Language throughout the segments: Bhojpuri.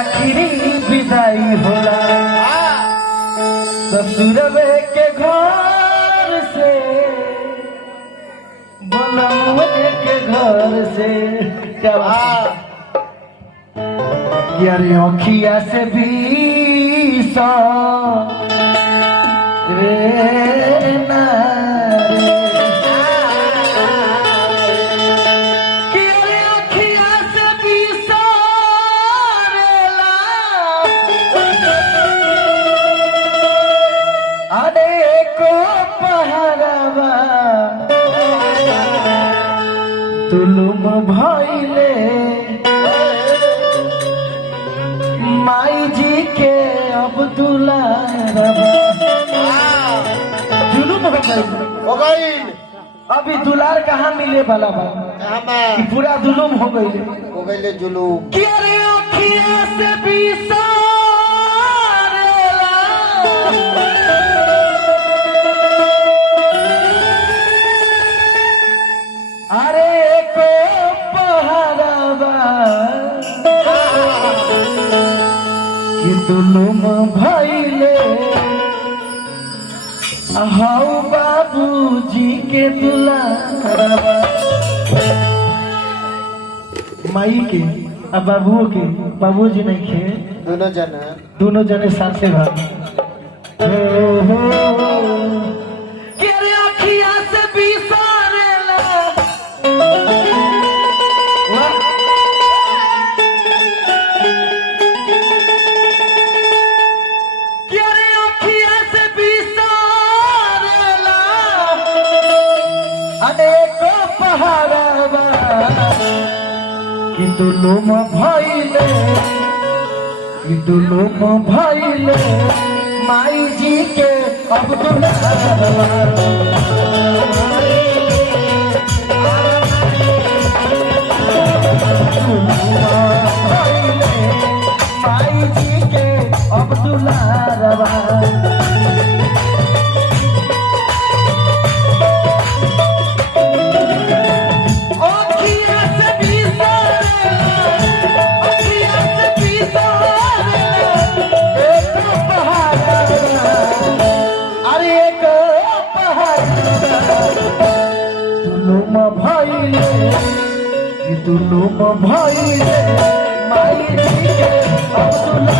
आखिरी विदाई होला ससुरवे के घर से बलमुए के घर से। क्या यारे अखिया से भी सौ रे नारे कियारे अखिया से भी सौ रेला अरे को पहरावा तुलुम भइले माई जी के अब्दुल्ला जुलूम हो गई। अभी दुलार कहाँ मिले वाला बा कि पूरा जुलूम हो गई जुलूम। अरे अखिया से भी अरे को पहरावा कि जुलूम भइले हाउ बाबूजी के दुलारवा माई के अब बाबुओ के बाबूजी नहीं खे दोनों जने साथे भाग अरे अखिया से भी सारेला अनेको पहाड़वा कि दुलुम भइले माई जी के अब्दुल्ला माई जी के अब्दुल्ला दुलुम भइले माई जी के अब्दुल्ला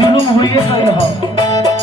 जुलूम हुई है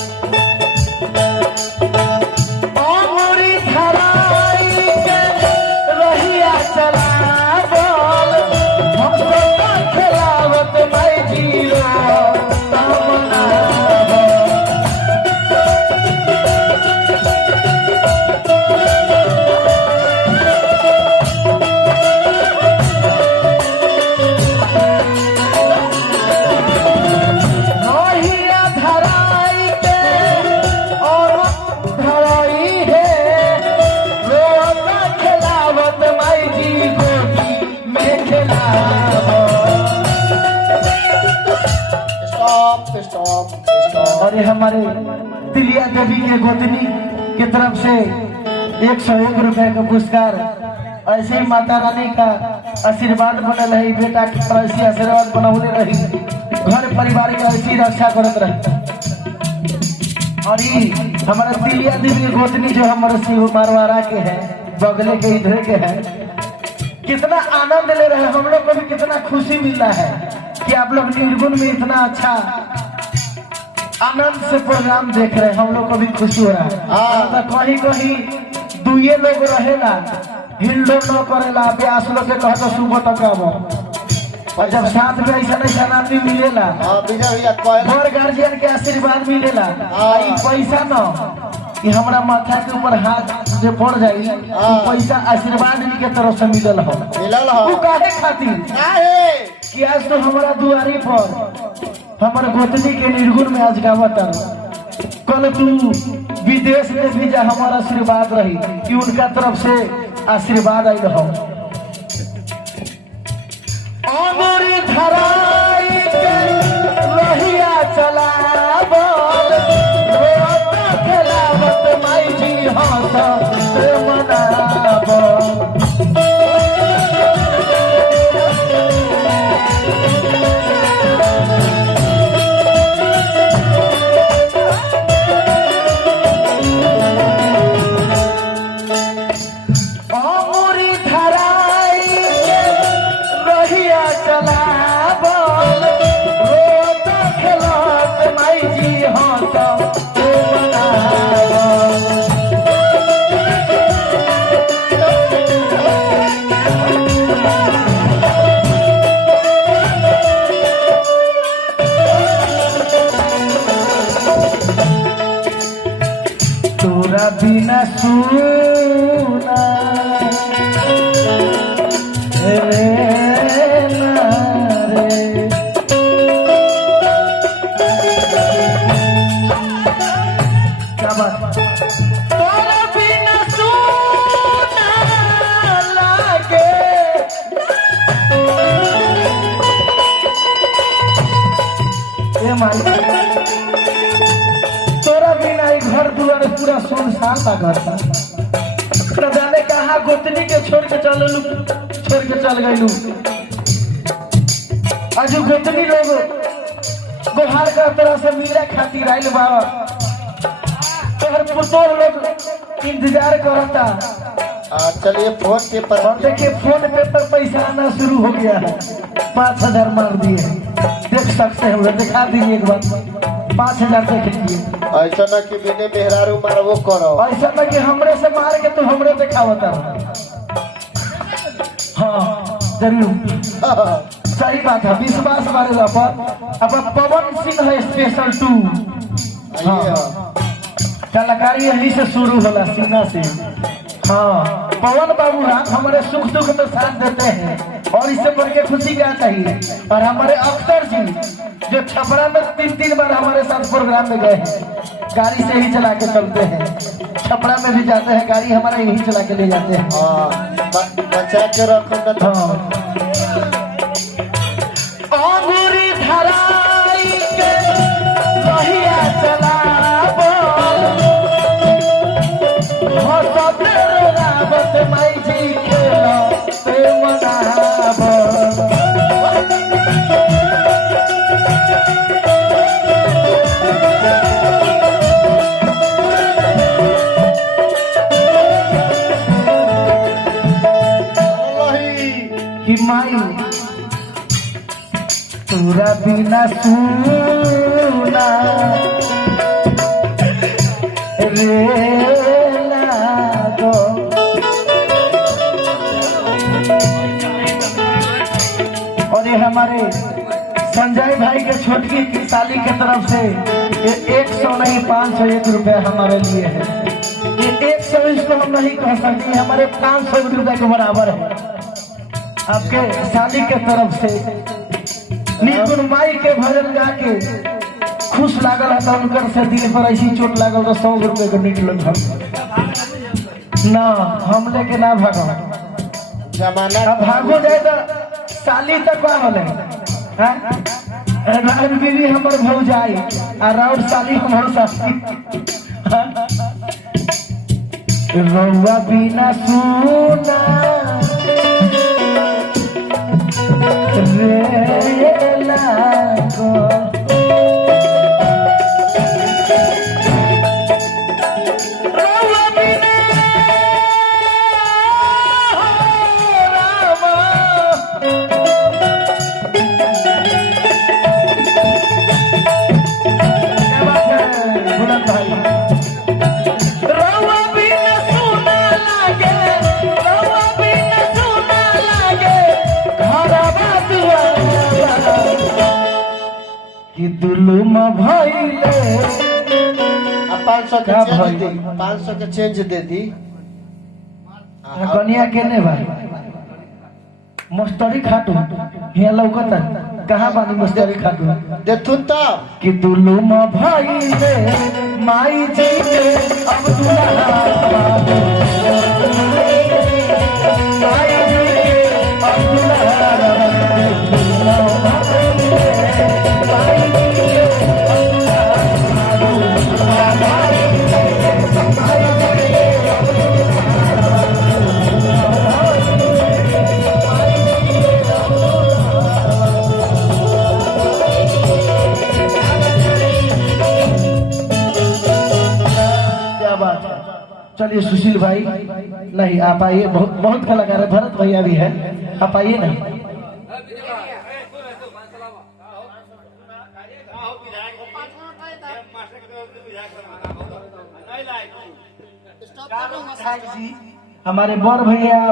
और ये हमारे तिलिया देवी के गोतनी की तरफ से 101 रुपए का पुरस्कार ऐसे ही माता रानी का आशीर्वाद बनल है, बेटा के पर ऐसी आशीर्वाद बनौले रही, घर परिवार के ऐसी रक्षा करत रही। और ये हमारा तिलिया दीदी गोतनी जो हमारे शिव मारवाड़ा के है, बगले के इधर के है, कितना आनंद ले रहे हैं। हम लोग को भी कितना खुशी मिल रहा है कि आप लोग निर्गुण में इतना अच्छा आनंद से प्रोग्राम देख रहे हैं। हम लोग को भी खुशी हो रहा है। तो कहीं कहीं दुए लोग रहेला, हिंडो न करेला, ब्यास लोग के कहता सुबह तक आवो, और जब साथ में ऐसा नहीं आदमी मिलेला, और गार्जियन के आशीर्वाद मिलेला, पैसा न कि हमारा माथा के ऊपर हाथ जो पड़ जाई, पैसा आशीर्वाद के तरफ से मिलल हो। काहे खातिर कि आज तो हमारा दुआरी पर हमारे गोतनी के निर्गुण में आज गावत कल तू विदेश में भी जा, हमारा आशीर्वाद रही कि उनका तरफ से आशीर्वाद आई हो। अंगूरी धराई के लोहिया चलावल, रोता खेलावत माई जी हंसत मनावल। बिना सुना रे क्या बात, तोरा बिना सुना लागे, ए माई तोरा बिना घर दुआर पूरा सुनसान लगता। तो जाने कहा गोतनी के छोड़ के चल गईलू। आज गोतनी लोग गुहार का तरह से मिले खातिर आइल बाबा, तोहर पुतोर लोग इंतजार करता। चलिए फोन पे पर देखिए, फोन पे पर पैसा आना शुरू हो गया है। 5000 मार दिए, देख सकते हैं, दिखा दीजिए एक बार। 5000 देख लीजिए। ऐसा ना कि बिने मेहरारू मारबो करो, ऐसा ना कि हमरे से मार के तू हमरे दिखावता। हाँ जरूर, सही बात है, विश्वास मारेगा पर। अब पवन सिंह है स्पेशल 2। हाँ, कलाकारी यही से शुरू होला, सीना से। हाँ, पवन बाबू हमारे सुख दुख में साथ देते हैं, और इससे बढ़ के खुशी क्या चाहिए। और हमारे अख्तर जी जो छपरा में 3 बार हमारे साथ प्रोग्राम में गए हैं, गाड़ी से ही चला के चलते हैं। छपरा में भी जाते हैं, गाड़ी हमारे यही चला के ले जाते हैं। बचा के रखो। अंगूरी धराई के लोहिया चलावल, हंसत रोलावत माई जी खेलत मनावल। माई तोरा बिना सुना रे लागो। और ये हमारे संजय भाई के छोटकी की साली के तरफ से ये 100 नहीं 501 रुपया हमारे लिए है। ये 100 इसको हम नहीं कह सकते, हमारे 500 रुपये के बराबर है। आपके शादी के तरफ से निर्गुण माई के भजन गा के खुश लागल है, तो उनकर से दिल पर ऐसी चोट लागल तो 100 रुपये के निकल ना, हम लेके ना भागो। जमाना भागो जाए तो साली तक का होले, राउर बीवी हमर भौजाई आ राउर साली हमर साली। रउआ बिना सुना रउआ बिना रामा क्या बात है बुलंद भाई रउआ बिना सुना लागे रउआ बिना सुना लागे घरवा दुआरा कि दुलुम भइले 500 क्या के भाई? चेंज दे 500 के चेंज दे दी कनिया केने बा मस्तरी खाटू हिया लौकता कहाँ बानी मस्तरी खाटू देथुन तो कि दुलुम भइले माई जी के अब दुल्हा माई जी के अब दुल्हा माई जी के क्या बात है चलिए सुशील भाई नहीं आप आइए बहुत बहुत कलाकार है भरत भैया भी है आप आइए ना हमारे बड़ भैया